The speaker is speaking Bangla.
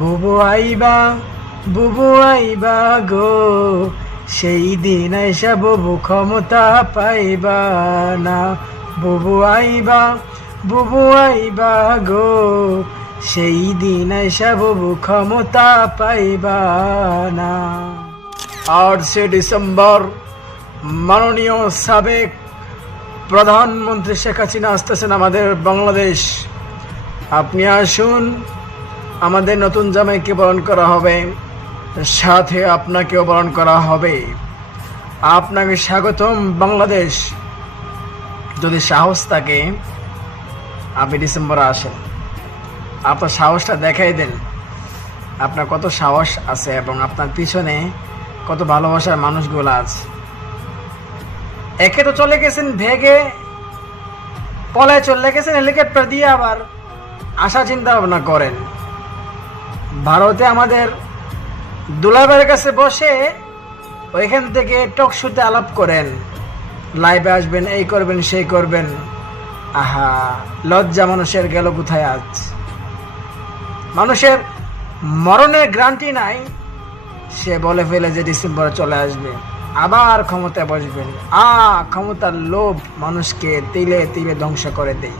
বুবু আইবা, বুবু আইবা গো, সেই দিন আইসা বুবু ক্ষমতা পাইবা না। বুবু আইবা, বুবু আইবা গো, সেই দিন আইসা বুবু ক্ষমতা পাইবা না। 8 ডিসেম্বর মাননীয় সাবেক প্রধানমন্ত্রী শেখ হাসিনা আসতেছেন আমাদের বাংলাদেশ। আপনি আসুন, আমাদের নতুন জামাইকে বরণ করা হবে, সাথে আপনাকেও বরণ করা হবে। আপনাকে স্বাগতম বাংলাদেশ। যদি সাহস থাকে আপনি ডিসেম্বরে আসেন, আপনার সাহসটা দেখাই দেন, আপনার কত সাহস আছে এবং আপনার পিছনে কত ভালোবাসার মানুষগুলো আছে। একে তো চলে গেছেন ভেগে, পলায় চলে গেছেন হেলিকপ্টার দিয়ে, আবার আসা চিন্তা ভাবনা করেন। ভারতে আমাদের দুলাভাইয়ের কাছে বসে ওইখান থেকে টক শোতে আলাপ করেন, লাইভে আসবেন, এই করবেন সেই করবেন। আহা, লজ্জা মানুষের গেল কোথায় আজ? মানুষের মরণের গ্যারান্টি নাই, সে বলে ফেলে যে ডিসেম্বরে চলে আসবে, আবার ক্ষমতায় বসবেন। ক্ষমতার লোভ মানুষকে তিলে তিলে ধ্বংস করে দেয়।